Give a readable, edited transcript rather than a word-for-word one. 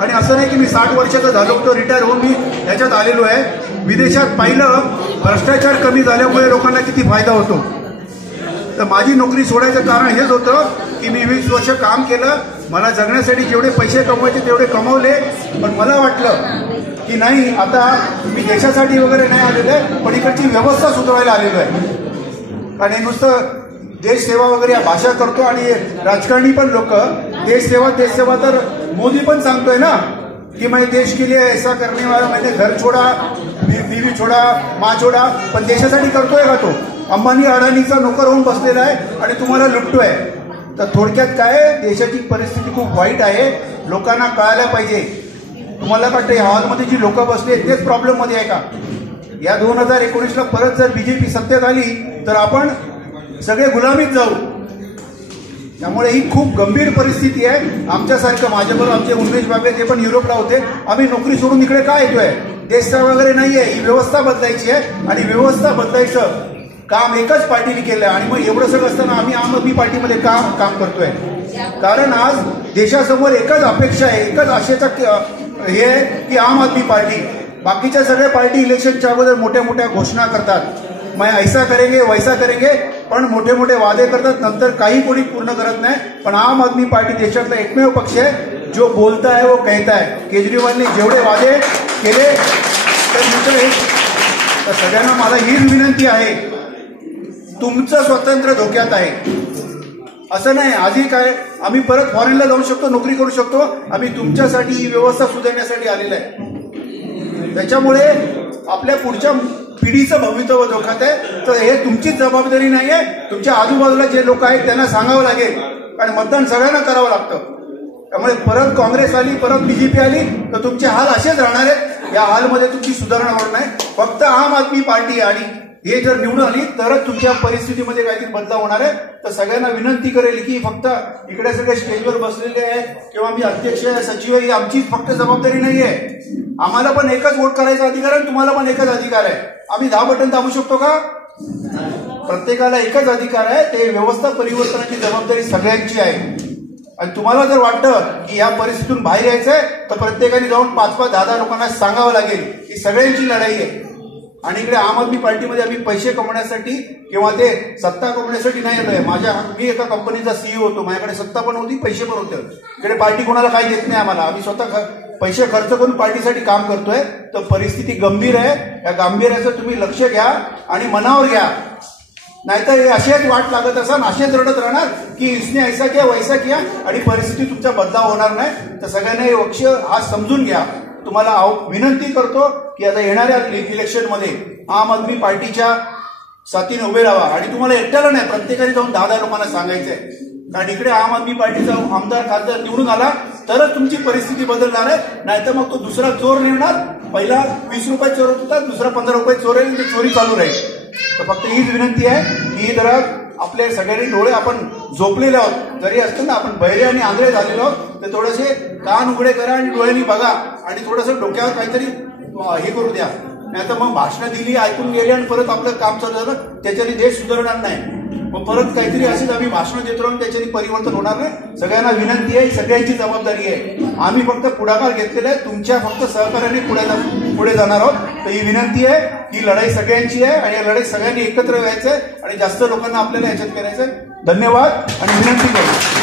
आणि असं नाही की मी 60 वर्षाचा झालो तो रिटायर होऊन मी याच्यात आलेलो आहे। विदेशात पाहिलं भ्रष्टाचार कमी झाल्यामुळे लोकांना किती फायदा होतो। तर माझी नोकरी सोडायचं कारण हेच होतं की मी 20 वर्ष काम केलं, मला जगण्यासाठी जेवढे पैसे कमवायचे तेवढे कमवले, पण मला वाटलं की नाही आता मी देशासाठी वगैरे नाही आलेलो आहे, पण इकडची व्यवस्था सुधारायला आलेलो आहे। आणि नुसतं देश सेवा वगैरे या भाषा करतो आणि राजकारणी पण लोक देश सेवा तर मोदी पण सांगतोय ना कि मैं देश के लिए ऐसा करने वाला, मैंने घर छोड़ा, बीवी छोड़ा, माँ छोड़ा, पण देशासाठी करतोय का तो? अंबानी अडाणीचा नोकर होऊन बसलेला आहे आणि तुम्हाला लुटतोय। तर थोडक्यात काय, देशाची परिस्थिती खूप वाईट आहे, लोकांना कळायला पाहिजे। तुम्हाला वाटतं या हॉलमध्ये जी लोक बसले तेच प्रॉब्लेम मध्ये आहे का? या 2019ला परत जर बीजेपी सत्तेत आली तर आपण सगळे गुलामीत जाऊ। त्यामुळे ही खूप गंभीर परिस्थिती आहे। आमच्यासारखं माझ्याबरोबर आमचे उन्मेष बाबे ते पण युरोपला होते, आम्ही नोकरी सोडून इकडे काय येतोय? देशसेवा वगैरे नाहीये, ही व्यवस्था बदलायची आहे आणि व्यवस्था बदलायचं काम एकच पार्टीने केलं आणि मग एवढं सगळं असताना आम्ही आम आदमी पार्टीमध्ये काम करतोय। कारण आज देशासमोर एकच अपेक्षा आहे, एकच आशेचा हे आहे की आम आदमी पार्टी, बाकीच्या सगळ्या पार्टी इलेक्शनच्या अगोदर मोठ्या मोठ्या घोषणा करतात, मैं ऐसा करेंगे वैसा करेंगे, पण मोठे मोठे वादे करतात, नंतर काही कोणी पूर्ण करत नाही। पण आम आदमी पार्टी देशातला एकमेव पक्ष आहे जो बोलता है वो कहता है। केजरीवालने जेवढे वादे केले तर सगळ्यांना मला हीच विनंती आहे, तुमचं स्वातंत्र्य धोक्यात आहे। असं नाही आधी काय आम्ही परत फॉरेनला जाऊ शकतो, नोकरी करू शकतो, आम्ही तुमच्यासाठी ही व्यवस्था सुधारण्यासाठी आलेलं आहे। त्याच्यामुळे आपल्या पुढच्या पिढीचं भवितव्य धोक्यात आहे, तर हे तुमचीच जबाबदारी नाही आहे, तुमच्या आजूबाजूला जे लोक आहेत त्यांना सांगावं लागेल, कारण मतदान सगळ्यांना करावं लागतं। त्यामुळे परत काँग्रेस आली, परत बीजेपी आली तर तुमचे हाल असेच राहणार आहेत, या हालमध्ये तुमची सुधारणा होणार नाही। फक्त आम आदमी पार्टी आणि हे जर निवडून आली तरच तुमच्या परिस्थितीमध्ये काहीतरी बदलाव होणार आहे। तर सगळ्यांना विनंती करेल की फक्त इकडे सगळे स्टेजवर बसलेले आहेत किंवा मी अध्यक्ष आहे, सचिव आहे, ही आमचीच फक्त जबाबदारी नाहीये। आम्हाला पण एकच वोट करायचा अधिकार आहे, तुम्हाला पण एकच अधिकार आहे। आम्ही 10 बटन दाबू शकतो का? प्रत्येकाला एकच अधिकार आहे, ते व्यवस्था परिवर्तनाची जबाबदारी सगळ्यांची आहे। आणि तुम्हाला जर वाटतं की या परिस्थितीतून बाहेर यायचंय तर प्रत्येकाने जाऊन 5-5, 10-10 लोकांना सांगावं लागेल की सगळ्यांची लढाई आहे। आणि इकडे आम आदमी पार्टीमध्ये आम्ही पैसे कमवण्यासाठी किंवा ते सत्ता कमवण्यासाठी नाही आलोय। मी एका कंपनीचा सीईओ होतो, माझ्याकडे सत्ता पण होती, पैसे पण होते। इकडे पार्टी कोणाला काही देत नाही आम्हाला, आम्ही स्वतः पैसे खर्च करून पार्टीसाठी काम करतोय। तर परिस्थिती गंभीर आहे, या गांभीर्याचं तुम्ही लक्ष घ्या आणि मनावर घ्या, नाहीतर हे असेच वाट लागत असाल, असेच रडत राहणार की इसने ऐसा किया वैसा किया आणि परिस्थिती तुमचा बदलाव होणार नाही। तर सगळ्यांना हे पक्ष हा समजून घ्या। तुम्हाला विनंती करतो की आता येणाऱ्या इलेक्शनमध्ये आम आदमी पार्टीच्या साथीने उभे राहा आणि तुम्हाला एकट्याला नाही, प्रत्येकाने जाऊन 10-10 लोकांना सांगायचंय, कारण इकडे आम आदमी पार्टीचा आमदार खासदार निवडून आला तरच तुमची परिस्थिती बदलणार आहे, नाहीतर मग तो दुसरा चोर निवडणार, पहिला 20 रुपये चोरत होता, दुसरा 15 रुपये चोरेल, ती चोरी चालू राहील। तर फक्त हीच विनंती आहे की जरा आपल्या सगळ्यांनी डोळे आपण झोपलेले आहोत, जरी असतं ना आपण बहिरे आणि आंधळे झालेलो आहोत, तर थोडेसे कान उघडे करा आणि डोळ्यांनी बघा आणि थोडंसं डोक्यावर काहीतरी हे करू द्या, नाही तर मग भाषणं दिली, ऐकून गेली आणि परत आपलं काम चालू झालं, त्याच्याने देश सुधारणार नाही। मग परत काहीतरी असेच आम्ही भाषणं देतो आणि त्याच्याने परिवर्तन होणार नाही। सगळ्यांना विनंती आहे, सगळ्यांची जबाबदारी आहे, आम्ही फक्त पुढाकार घेतलेला आहे, तुमच्या फक्त सहकार्याने पुढे जाणार आहोत। तर ही विनंती आहे, ही लढाई सगळ्यांची आहे आणि या लढाई सगळ्यांनी एकत्र व्हायचंय आणि जास्त लोकांना आपल्याला याच्यात करायचंय। धन्यवाद आणि विनंती करू।